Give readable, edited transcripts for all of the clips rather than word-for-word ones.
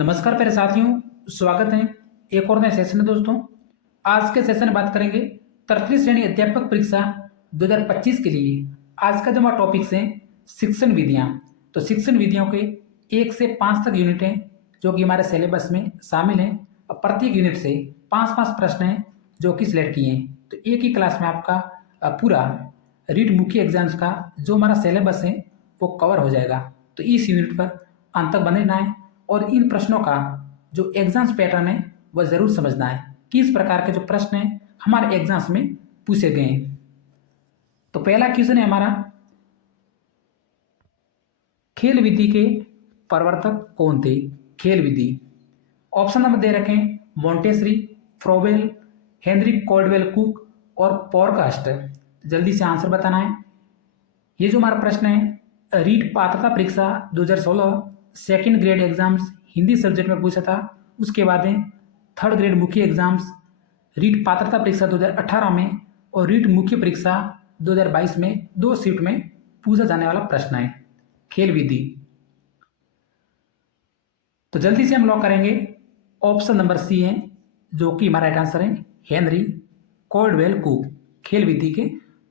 नमस्कार प्यारे साथियों, स्वागत है एक और नए सेशन में। दोस्तों, आज के सेशन में बात करेंगे तृतीय श्रेणी अध्यापक परीक्षा 2025 के लिए। आज का जो हमारा टॉपिक्स है शिक्षण विधियां। तो शिक्षण विधियों के 1 से 5 तक यूनिट हैं जो कि हमारे सिलेबस में शामिल हैं और प्रत्येक यूनिट से 5-5 प्रश्न हैं जो कि सिलेक्ट किए हैं। तो एक ही क्लास में आपका पूरा रीट मुख्य एग्जाम्स का जो हमारा सिलेबस है वो कवर हो जाएगा। तो इस यूनिट पर अंत तक बने रहना है और इन प्रश्नों का जो एग्जाम्स पैटर्न है वह जरूर समझना है, किस प्रकार के जो प्रश्न हैं हमारे एग्जाम्स में पूछे गए हैं। तो पहला क्वेश्चन है हमारा, खेल विधि के प्रवर्तक कौन थे? खेल विधि ऑप्शन नंबर दे रखे हैं Montessori, Froebel, Henry Caldwell cook और पॉरकास्ट। जल्दी से आंसर बताना है। ये जो हमारा प्रश्न है रीट पात्रता परीक्षा 2016 second grade exams Hindi subject में पूछा था। उसके बाद थर्ड ग्रेड मुख्य एग्जाम्स रीट पात्रता परीक्षा 2018 में और रीट मुख्य परीक्षा 2022 में 2 शिफ्ट में पूछा जाने वाला प्रश्न है खेल विधि। तो जल्दी से हम लॉक करेंगे। ऑप्शन नंबर सी है जो कि हमारा राइट आंसर है, हेनरी कॉल्डवेल कुक खेल विधि के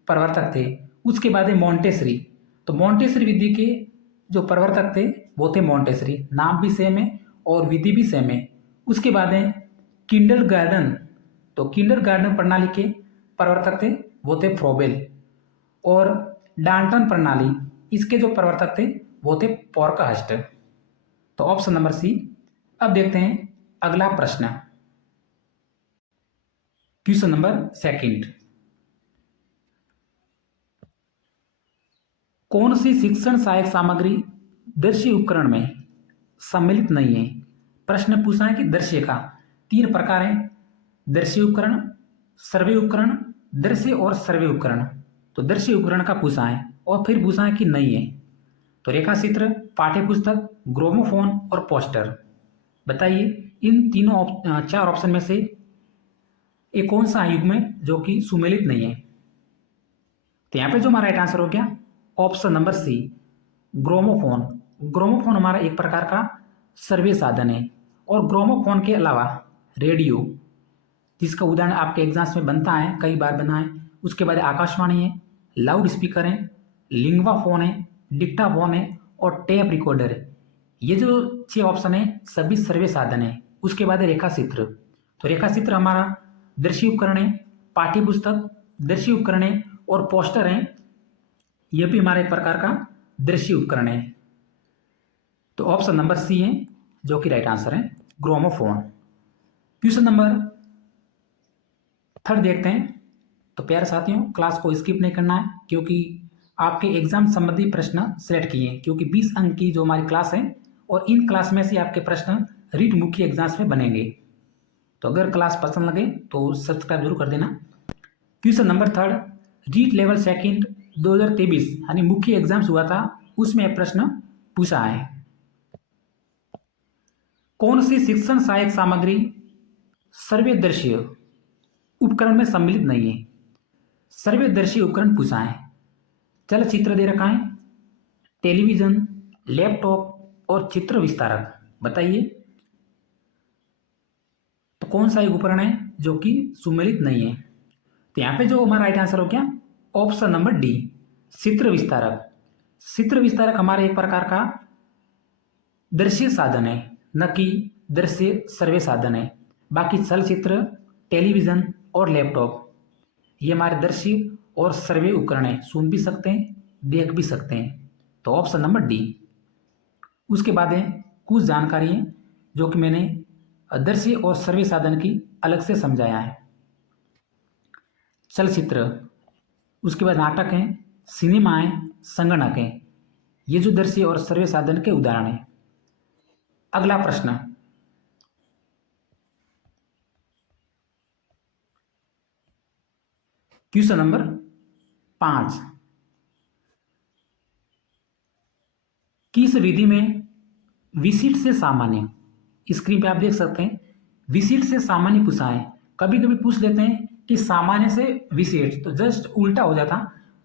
प्रवर्तक थे। उसके बाद है मॉन्टेसरी। तो मॉन्टेसरी विधि के जो प्रवर्तक थे वो थे मॉन्टेसरी, नाम भी सेम है और विधि भी सेम है। उसके बाद है किंडरगार्टन। तो किंडरगार्टन प्रणाली के प्रवर्तक थे वो थे फ्रोबेल और डाल्टन प्रणाली इसके जो प्रवर्तक थे वो थे पॉरकास्ट। तो ऑप्शन नंबर सी। अब देखते हैं अगला प्रश्न, क्वेश्चन नंबर सेकंड। कौन सी शिक्षण सहायक सामग्री दृश्य उपकरण में सम्मिलित नहीं है? प्रश्न पूछा है कि दृश्य का 3 प्रकार है, दृश्य उपकरण, सर्वे उपकरण, दृश्य और सर्वे उपकरण। तो दृश्य उपकरण का पूछा है और फिर पूछा है कि नहीं है। तो रेखा चित्र, पाठ्य पुस्तक, ग्रामोफोन और पोस्टर। बताइए इन तीनों 4 ऑप्शन में से एक कौन सा युग्म है जो कि सुमेलित नहीं है? तो यहाँ पे जो हमारा राइट आंसर हो गया option number C, gramophone. Gramophone हमारा एक प्रकार का सर्वे साधन है और ग्रामोफोन के अलावा रेडियो, जिसका उदाहरण आपके एग्जाम्स में बनता है, कई बार बना है। उसके बाद आकाशवाणी है, लाउड स्पीकर है, लिंगवा फोन है, डिक्टाफोन है और टेप रिकॉर्डर है। ये जो 6 ऑप्शन है सभी सर्वे साधन है। उसके बाद है रेखा चित्र। तो रेखा चित्र हमारा दृश्य उपकरण है, पाठ्य पुस्तक दृश्य उपकरण है और पोस्टर है, यह भी हमारे एक प्रकार का दृश्य उपकरण है। तो ऑप्शन नंबर सी है जो कि राइट आंसर है, ग्रामोफोन। क्वेश्चन नंबर 3 देखते हैं। तो प्यारे साथियों, क्लास को स्किप नहीं करना है क्योंकि आपके एग्जाम संबंधी प्रश्न सिलेक्ट किए हैं, क्योंकि 20 अंक की जो हमारी क्लास है और इन क्लास में से आपके प्रश्न रीट मुख्य एग्जाम्स में बनेंगे। तो अगर क्लास पसंद लगे तो सब्सक्राइब जरूर कर देना। Question number 3, REET level second 2023 यानी मुख्य एग्जाम्स हुआ था, उसमें प्रश्न पूछा है कौन सी शिक्षण सहायक सामग्री सर्वे दृश्य उपकरण में सम्मिलित नहीं है? सर्वे दृश्य उपकरण पूछा है। चलचित्र दे रखा है, टेलीविजन, लैपटॉप और चित्र विस्तारक। बताइए तो कौन सा एक उपकरण है जो कि सुमेलित नहीं है? तो यहाँ पे जो हमारा राइट आंसर हो गया ऑप्शन नंबर डी, चित्र विस्तारक। चित्र विस्तारक हमारे एक प्रकार का दृश्य साधन है, न कि दृश्य सर्वे साधन है। बाकी चलचित्र, टेलीविजन और लैपटॉप ये हमारे दृश्य और सर्वे उपकरण है, सुन भी सकते हैं, देख भी सकते हैं। तो ऑप्शन नंबर डी। उसके बाद है कुछ जानकारी है जो कि मैंने दृश्य और सर्वे साधन की अलग से समझाया है। चलचित्र, उसके बाद नाटक है, सिनेमा है, संगणक है, ये जो दृश्य और सर्वे साधन के उदाहरण हैं। अगला प्रश्न, क्वेश्चन नंबर 5, किस विधि में विशिष्ट से सामान्य, स्क्रीन पे आप देख सकते हैं विशिष्ट से सामान्य पूछा है। कभी कभी पूछ लेते हैं कि सामान्य से विशिष्ट, तो जस्ट उल्टा हो जाता।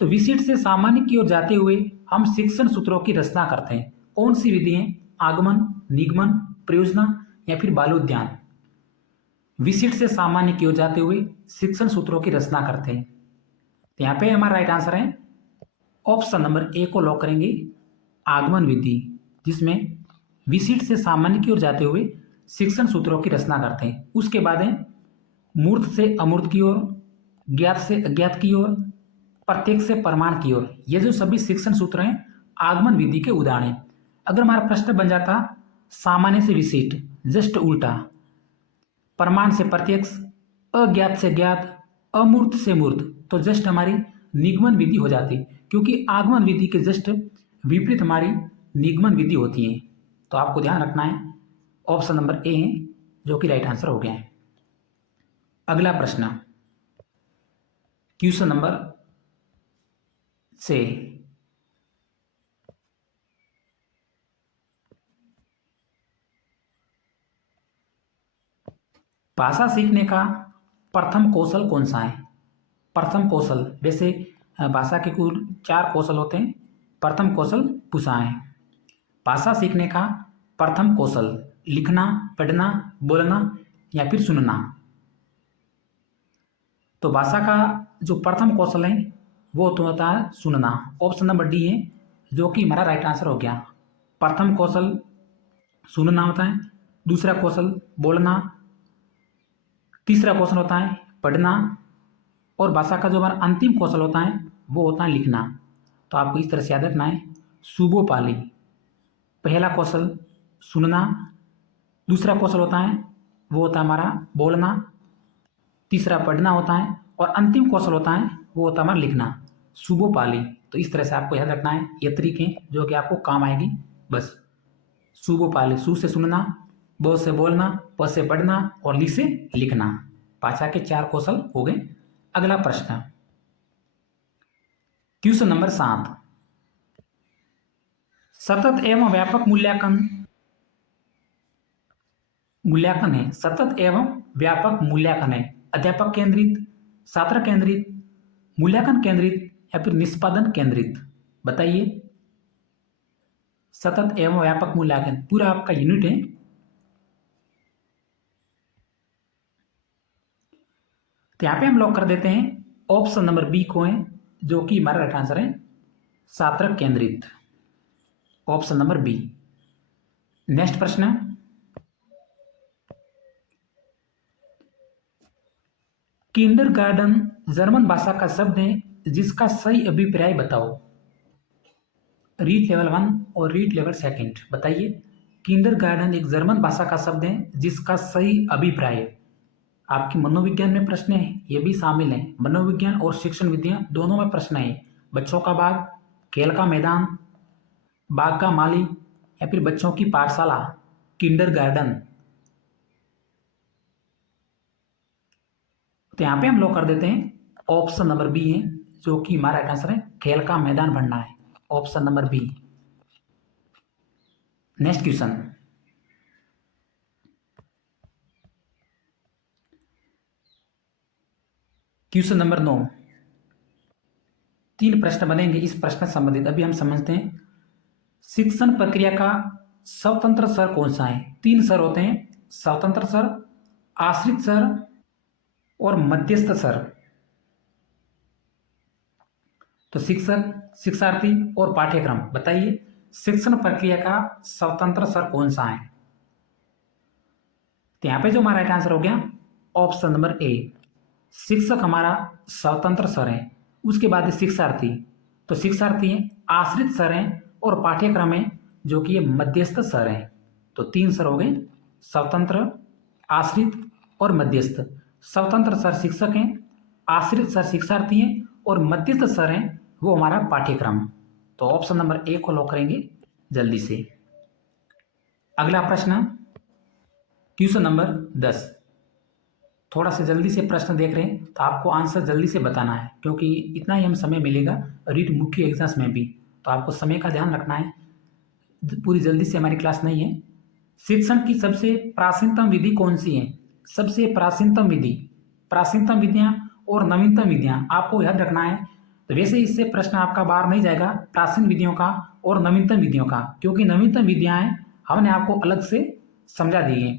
तो विशिष्ट से सामान्य की ओर जाते हुए हम शिक्षण सूत्रों की रचना करते हैं। कौन सी विधि है? आगमन, निगमन, परियोजना या फिर बालोद्यान विशिष्ट से सामान्य की ओर जाते हुए शिक्षण सूत्रों की रचना करते हैं। तो यहाँ पे हमारा राइट आंसर है ऑप्शन नंबर ए को लॉक करेंगे, आगमन विधि, जिसमें विशिष्ट से सामान्य की ओर जाते हुए शिक्षण सूत्रों की रचना करते हैं। उसके बाद है मूर्त से अमूर्त की ओर, ज्ञात से अज्ञात की ओर, प्रत्येक से प्रमाण की ओर। ये जो सभी शिक्षण सूत्र हैं आगमन विधि के उदाहरण हैं। अगर हमारा प्रश्न बन जाता सामान्य से विशिष्ट, जस्ट उल्टा, प्रमाण से प्रत्यक्ष, अज्ञात से ज्ञात, अमूर्त से मूर्त, तो जस्ट हमारी निगमन विधि हो जाती, क्योंकि आगमन विधि के जस्ट विपरीत हमारी निगमन विधि होती है। तो आपको ध्यान रखना है ऑप्शन नंबर ए है जो कि राइट आंसर हो गया है। अगला प्रश्न क्वेश्चन नंबर से भाषा सीखने का प्रथम कौशल कौन सा है? प्रथम कौशल, वैसे भाषा के कुल 4 कौशल होते हैं। प्रथम कौशल पूछा है। भाषा सीखने का प्रथम कौशल लिखना, पढ़ना, बोलना या फिर सुनना। तो भाषा का जो प्रथम कौशल है वो तो होता है सुनना। ऑप्शन नंबर डी है जो कि हमारा राइट आंसर हो गया। प्रथम कौशल सुनना होता है, दूसरा कौशल बोलना, तीसरा कौशल होता है पढ़ना, और भाषा का जो हमारा अंतिम कौशल होता है वो होता है लिखना। तो आपको इस तरह से याद रखना है। सुबोपाली, पहला कौशल सुनना, दूसरा कौशल होता है वो होता है हमारा बोलना, तीसरा पढ़ना होता है, और अंतिम कौशल होता है वो होता है हमारा लिखना, सुबोपाली। तो इस तरह से आपको याद रखना है ये तरीके जो कि आपको काम आएगी। बस सुबोपाली, सु से सुनना, ब से बोलना, प से पढ़ना और लि से लिखना। भाषा के 4 कौशल हो गए। अगला प्रश्न क्वेश्चन नंबर 7, सतत एवं व्यापक मूल्यांकन है। सतत एवं व्यापक मूल्यांकन है अध्यापक केंद्रित, छात्र केंद्रित, मूल्यांकन केंद्रित या फिर निष्पादन केंद्रित? बताइए। सतत एवं व्यापक मूल्यांकन पूरा आपका यूनिट है। तो यहाँ पे हम लॉक कर देते हैं ऑप्शन नंबर बी को है जो कि हमारा राइट आंसर है छात्र केंद्रित, ऑप्शन नंबर बी। नेक्स्ट प्रश्न, किंडरगार्टन जर्मन भाषा का शब्द है जिसका सही अभिप्राय बताओ। रीड लेवल 1 और रीड लेवल 2 बताइए। किंडरगार्टन एक जर्मन भाषा का शब्द है जिसका सही अभिप्राय, आपकी मनोविज्ञान में प्रश्न है ये भी शामिल है। मनोविज्ञान और शिक्षण विद्या दोनों में प्रश्न है। बच्चों का बाग, खेल का मैदान, बाग का माली या फिर बच्चों की पाठशाला, किंडरगार्टन। तो यहाँ पे हम लोग कर देते हैं ऑप्शन नंबर बी है जो कि हमारा राइट आंसर है खेल का मैदान बनना है, option number B. Next question, question number 9, 3 प्रश्न बनेंगे इस प्रश्न से संबंधित। अभी हम समझते हैं शिक्षण प्रक्रिया का स्वतंत्र स्तर कौन सा है। 3 स्तर होते हैं, स्वतंत्र स्तर, आश्रित स्तर और मध्यस्थ स्तर। तो शिक्षक, शिक्षार्थी और पाठ्यक्रम, बताइए शिक्षण प्रक्रिया का स्वतंत्र स्तर कौन सा है। तो यहां पे जो हमारा राइट आंसर हो गया ऑप्शन नंबर ए, शिक्षक हमारा स्वतंत्र स्तर है। उसके बाद शिक्षार्थी, तो शिक्षार्थी आश्रित स्तर है और पाठ्यक्रम है जो कि ये मध्यस्थ स्तर है। तो 3 स्तर हो गए, स्वतंत्र, आश्रित और मध्यस्थ। स्वतंत्र स्तर शिक्षक हैं, आश्रित स्तर शिक्षार्थी हैं और मध्यस्थ स्तर हैं वो हमारा पाठ्यक्रम। तो ऑप्शन नंबर ए को लॉक करेंगे जल्दी से। अगला प्रश्न क्वेश्चन नंबर 10, थोड़ा सा जल्दी से प्रश्न देख रहे हैं तो आपको आंसर जल्दी से बताना है क्योंकि इतना ही हम समय मिलेगा रीट मुख्य एग्जाम्स में भी, तो आपको समय का ध्यान रखना है। पूरी जल्दी से हमारी क्लास नहीं है। शिक्षण की सबसे प्राचीनतम विधि कौन सी है? सबसे प्राचीनतम विधि, प्राचीनतम विधियां और नवीनतम विधियां आपको याद रखना है। तो वैसे इससे प्रश्न आपका बाहर नहीं जाएगा प्राचीन विधियों का और नवीनतम विधियों का, क्योंकि नवीनतम विधियां हैं हमने आपको अलग से समझा दिए।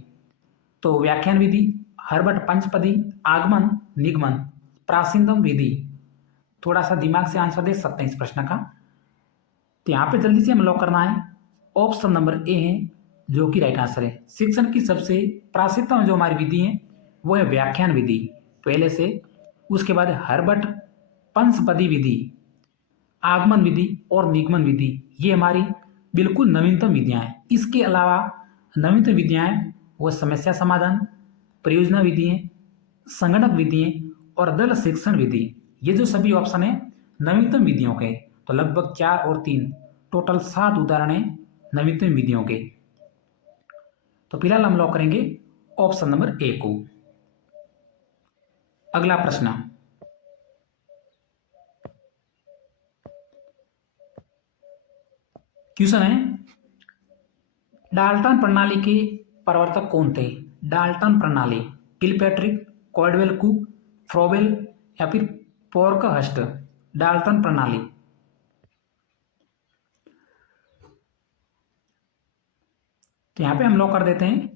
तो व्याख्यान विधि, हर्बट पंचपदी, आगमन, निगमन, प्रासिंदम विधि। थोड़ा सा दिमाग से आंसर दे सकते हैं इस प्रश्न का। तो यहाँ पे जल्दी से हम लॉक करना है, ऑप्शन नंबर ए है जो कि राइट आंसर है। शिक्षण की सबसे प्राचीनतम जो हमारी विधि है वो है व्याख्यान विधि पहले से, उसके बाद हर्बट पंचपदी विधि, आगमन विधि और निगमन विधि, ये हमारी बिल्कुल नवीनतम विधियां हैं। इसके अलावा नवीनतम विधियां हैं वो समस्या समाधान, परियोजना विधि है, संगणक विधि है और दल शिक्षण विधि। ये जो सभी ऑप्शन है नवीनतम विधियों के। तो लगभग 4 और 3 टोटल 7 उदाहरण है नवीनतम विधियों के। तो फिलहाल हम लॉक करेंगे ऑप्शन नंबर ए को। अगला प्रश्न, क्वेश्चन है डाल्टन प्रणाली के प्रवर्तक कौन थे? डाल्टन प्रणाली, किलपैट्रिक, कॉल्डवेल कुक, फ्रोबेल या फिर पोर्कहस्ट। डाल्टन प्रणाली, तो यहां पे हम लॉक कर देते हैं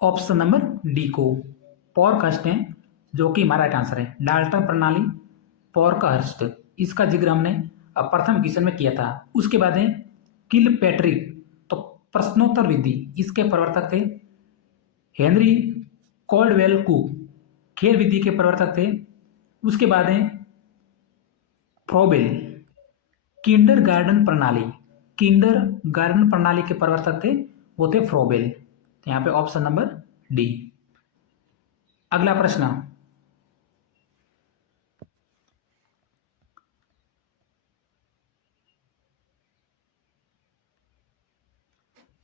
ऑप्शन नंबर डी को, पोर्कहस्ट है जो कि हमारा राइट आंसर है। डाल्टन प्रणाली, पोर्कहस्ट, इसका जिक्र हमने प्रथम क्वेश्चन में किया था। उसके बाद है किलपैट्रिक, तो प्रश्नोत्तर विधि, इसके प्रवर्तक थे हेनरी कॉल्डवेल कुक, खेल विधि के प्रवर्तक थे। उसके बाद है फ्रोबेल, किंडर गार्डन प्रणाली, किंडर गार्डन प्रणाली के प्रवर्तक थे वो थे फ्रोबेल। तो यहां पे ऑप्शन नंबर डी। अगला प्रश्न,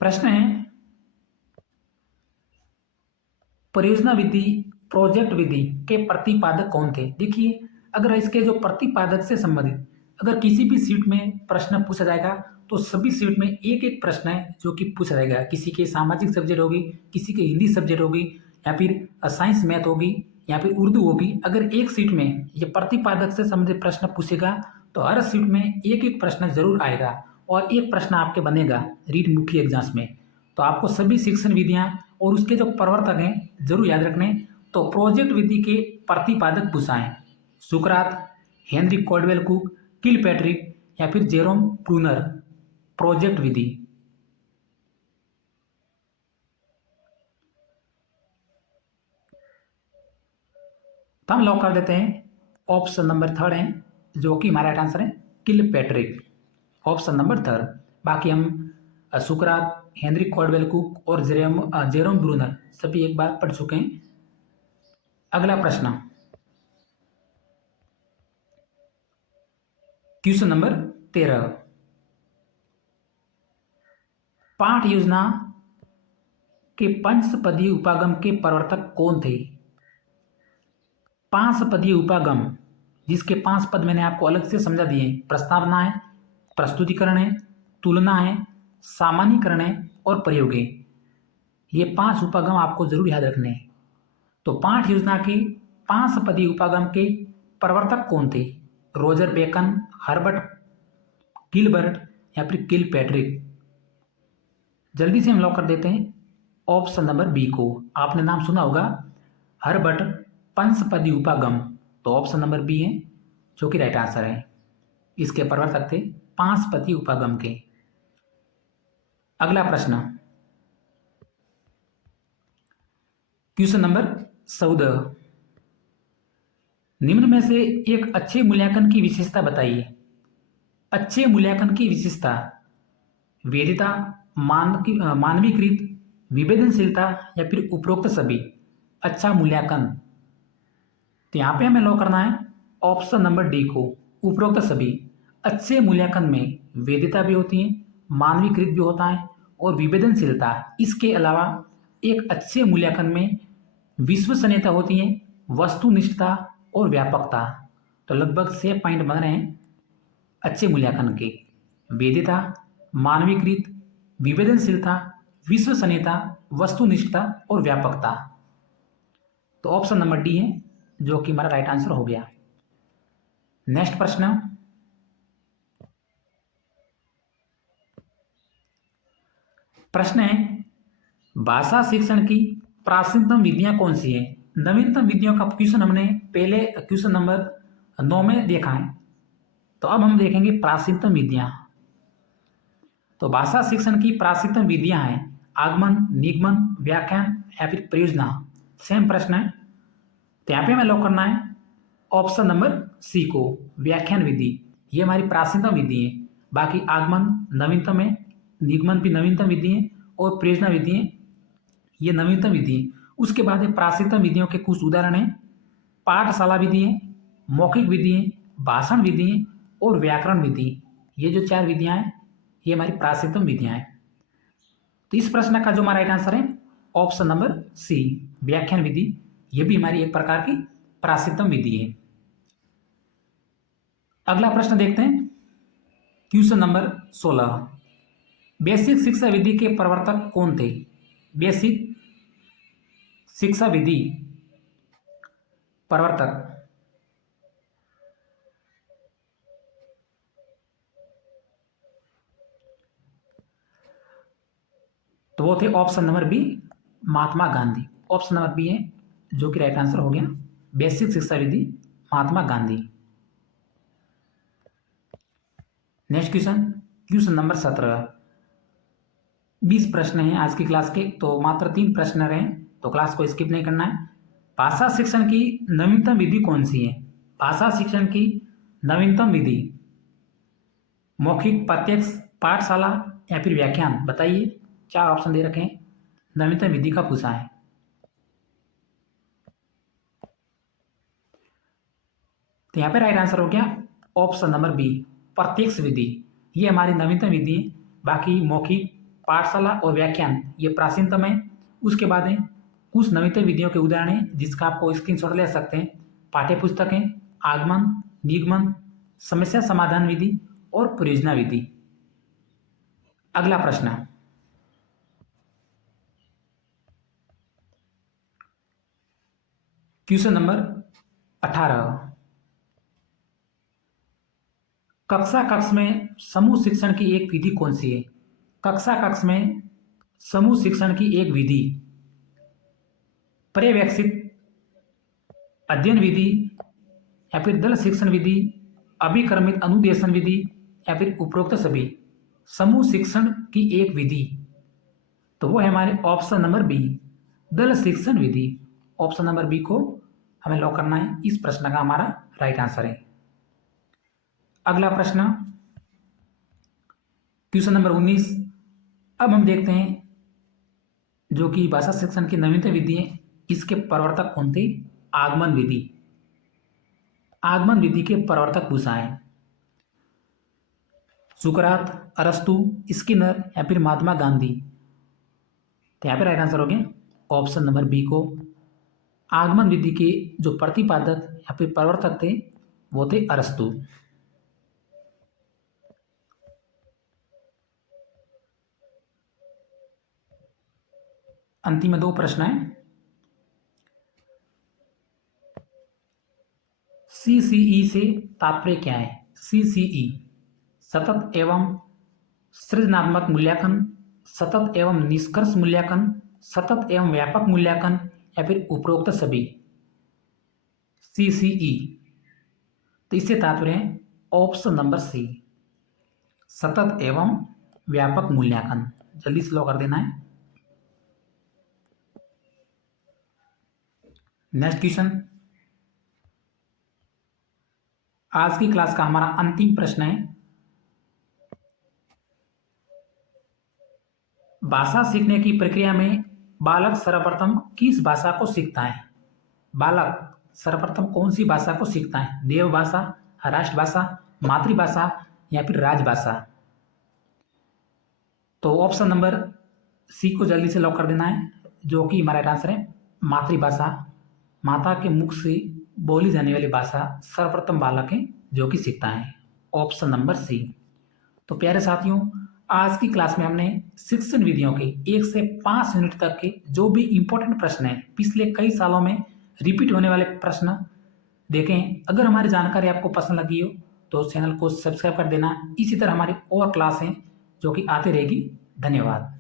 प्रश्न है परियोजना विधि, प्रोजेक्ट विधि के प्रतिपादक कौन थे? देखिए, अगर इसके जो प्रतिपादक से संबंधित अगर किसी भी सीट में प्रश्न पूछा जाएगा तो सभी सीट में एक एक प्रश्न है जो कि पूछा जाएगा। किसी के सामाजिक सब्जेक्ट होगी, किसी के हिंदी सब्जेक्ट होगी, या फिर साइंस मैथ होगी, या फिर उर्दू होगी। अगर एक सीट में ये प्रतिपादक से संबंधित प्रश्न पूछेगा तो हर सीट में एक एक प्रश्न जरूर आएगा और एक प्रश्न आपके बनेगा रीट मुख्य एग्जाम्स में। तो आपको सभी शिक्षण विधियां और उसके जो प्रवर्तक हैं जरूर याद रखने। तो प्रोजेक्ट विधि के प्रतिपादक पूछाएं सुकरात, हेनरी कॉल्डवेल कुक, किलपैट्रिक या फिर जेरोम ब्रूनर। प्रोजेक्ट विधि, तो हम लॉक कर देते हैं ऑप्शन नंबर थर्ड है जो कि हमारा राइट आंसर है किलपैट्रिक, ऑप्शन नंबर थर्ड। बाकी हम सुकरात, हेनरी कॉल्डवेल कुक और जेरोम ब्रूनर सभी एक बार पढ़ चुके हैं। अगला प्रश्न, क्वेश्चन नंबर 13, पाठ योजना के पंचपदीय उपागम के प्रवर्तक कौन थे? पांचपदीय उपागम, जिसके 5 पद मैंने आपको अलग से समझा दिए, प्रस्तावना है, प्रस्तुतिकरण है, तुलना है, सामान्यीकरण है और प्रयोग है। ये 5 उपागम आपको जरूर याद रखने हैं। तो पाठ योजना के 5 पदीय उपागम के प्रवर्तक कौन थे? रोजर बेकन, हर्बर्ट गिलबर्ट या फिर किलपैट्रिक। जल्दी से हम लॉक कर देते हैं ऑप्शन नंबर बी को। आपने नाम सुना होगा हर्बर्ट पंचपदी उपागम, तो ऑप्शन नंबर बी है जो कि राइट आंसर है। इसके प्रवर्तक थे 5 पदी उपागम के। अगला प्रश्न, क्वेश्चन नंबर 14, निम्न में से एक अच्छे मूल्यांकन की विशेषता बताइए। अच्छे मूल्यांकन की विशेषता, वैधता, मानवीकृत, विवेदनशीलता या फिर उपरोक्त सभी। अच्छा मूल्यांकन, तो यहां पे हमें लॉक करना है ऑप्शन नंबर डी को, उपरोक्त सभी। अच्छे मूल्यांकन में वैधता भी होती है, मानवीकृत भी होता है और विवेदनशीलता। इसके अलावा एक अच्छे मूल्यांकन में विश्वसनीयता होती है, वस्तुनिष्ठता और व्यापकता। तो लगभग 6 पॉइंट बन रहे हैं अच्छे मूल्यांकन के, वैधता, मानवीकृत, विवेदनशीलता, विश्वसनीयता, वस्तुनिष्ठता और व्यापकता। तो ऑप्शन नंबर डी है जो कि हमारा राइट आंसर हो गया। नेक्स्ट प्रश्न, प्रश्न है, भाषा शिक्षण की प्राचीनतम विधियां कौन सी है। नवीनतम विधियों का क्वेश्चन हमने पहले क्वेश्चन नंबर 9 में देखा है, तो अब हम देखेंगे प्राचीनतम विधियां। तो भाषा शिक्षण की प्राचीनतम विधियां हैं आगमन, निगमन, व्याख्यान या फिर प्रयोजना। सेम प्रश्न है, तो यहाँ पे हमें लॉक करना है ऑप्शन नंबर सी को, व्याख्यान विधि। ये हमारी प्राचीनतम विधि है। बाकी आगमन नवीनतम है, निगमन भी नवीनतम विधि है और प्रयोजना विधि है, ये नवीनतम विधि है। उसके बाद प्राचीनतम विधियों के कुछ उदाहरण हैं, पाठशाला विधि है, मौखिक विधि है, भाषण विधि है और व्याकरण विधि। ये जो 4 विधियां हैं ये हमारी प्राचीनतम विधियां हैं। तो इस प्रश्न का जो हमारा राइट आंसर है ऑप्शन नंबर सी, व्याख्यान विधि। ये भी हमारी एक प्रकार की प्राचीनतम विधि है। अगला प्रश्न देखते हैं, क्वेश्चन नंबर 16। बेसिक शिक्षा विधि के प्रवर्तक कौन थे। बेसिक शिक्षा विधि प्रवर्तक, तो वो थे option number B, Mahatma Gandhi. Option number B है जो कि राइट आंसर हो गया, बेसिक शिक्षा विधि Mahatma Gandhi. Next question, question number 17। 20 प्रश्न हैं आज की क्लास के, तो मात्र 3 प्रश्न रहे, तो क्लास को स्किप नहीं करना है। भाषा शिक्षण की नवीनतम विधि कौन सी है। भाषा शिक्षण की नवीनतम विधि, मौखिक, प्रत्यक्ष, पाठशाला या फिर व्याख्यान, बताइए। 4 ऑप्शन दे रखे हैं, नवीनतम विधि का पूछा है। तो यहाँ पे राइट आंसर हो गया ऑप्शन नंबर बी, प्रत्यक्ष विधि। ये हमारी नवीनतम विधि है। बाकी मौखिक, पाठशाला और व्याख्यान ये प्राचीनतम है। उसके बाद है कुछ नवीनतम विधियों के उदाहरण हैं जिसका आपको स्क्रीनशॉट ले सकते हैं। पाठ्य पुस्तकें, आगमन, निगमन, समस्या समाधान विधि और परियोजना विधि। अगला प्रश्न, क्वेश्चन नंबर 18। कक्षा कक्ष में समूह शिक्षण की एक विधि कौन सी है। कक्षा कक्ष में समूह शिक्षण की एक विधि, पर्यवेक्षित अध्ययन विधि या फिर दल शिक्षण विधि, अभिक्रमित अनुदेशन विधि या फिर उपरोक्त सभी। समूह शिक्षण की एक विधि, तो वो है हमारे ऑप्शन नंबर बी, दल शिक्षण विधि। ऑप्शन नंबर बी को हमें लॉक करना है, इस प्रश्न का हमारा राइट आंसर है। अगला प्रश्न, क्वेश्चन नंबर 19। अब हम देखते हैं जो कि भाषा शिक्षण की नवीनतम विधि है, इसके प्रवर्तक कौन थे। आगमन विधि। आगमन विधि के प्रवर्तक पूछा है, सुकरात, अरस्तु, स्किनर या फिर महात्मा गांधी। तो यहाँ पे राइट आंसर हो गया ऑप्शन नंबर बी को, आगमन विधि के जो प्रतिपादक या फिर प्रवर्तक थे वो थे अरस्तु। अंतिम में 2 प्रश्न है। CCE से तात्पर्य क्या है। CCE सतत एवं सृजनात्मक मूल्यांकन, सतत एवं निष्कर्ष मूल्यांकन, सतत एवं व्यापक मूल्यांकन या फिर उपरोक्त सभी। CCE, तो इससे तात्पर्य है ऑप्शन नंबर सी, सतत एवं व्यापक मूल्यांकन। जल्दी से लॉक कर देना है। नेक्स्ट क्वेश्चन, आज की क्लास का हमारा अंतिम प्रश्न है, भाषा सीखने की प्रक्रिया में बालक सर्वप्रथम किस भाषा को सीखता है। बालक सर्वप्रथम कौन सी भाषा को सीखता है। देव भाषा, राष्ट्रभाषा, मातृभाषा या फिर राजभाषा। तो ऑप्शन नंबर सी को जल्दी से लॉक कर देना है, जो कि हमारा राइट आंसर है मातृभाषा। माता के मुख से बोली जाने वाली भाषा सर्वप्रथम बालक है जो कि सीखता है, ऑप्शन नंबर सी। तो प्यारे साथियों, आज की क्लास में हमने शिक्षण विधियों के 1 से 5 यूनिट तक के जो भी इंपॉर्टेंट प्रश्न हैं, पिछले कई सालों में रिपीट होने वाले प्रश्न देखें। अगर हमारी जानकारी आपको पसंद लगी हो तो चैनल को सब्सक्राइब कर देना। इसी तरह हमारी और क्लासें जो कि आती रहेगी। धन्यवाद।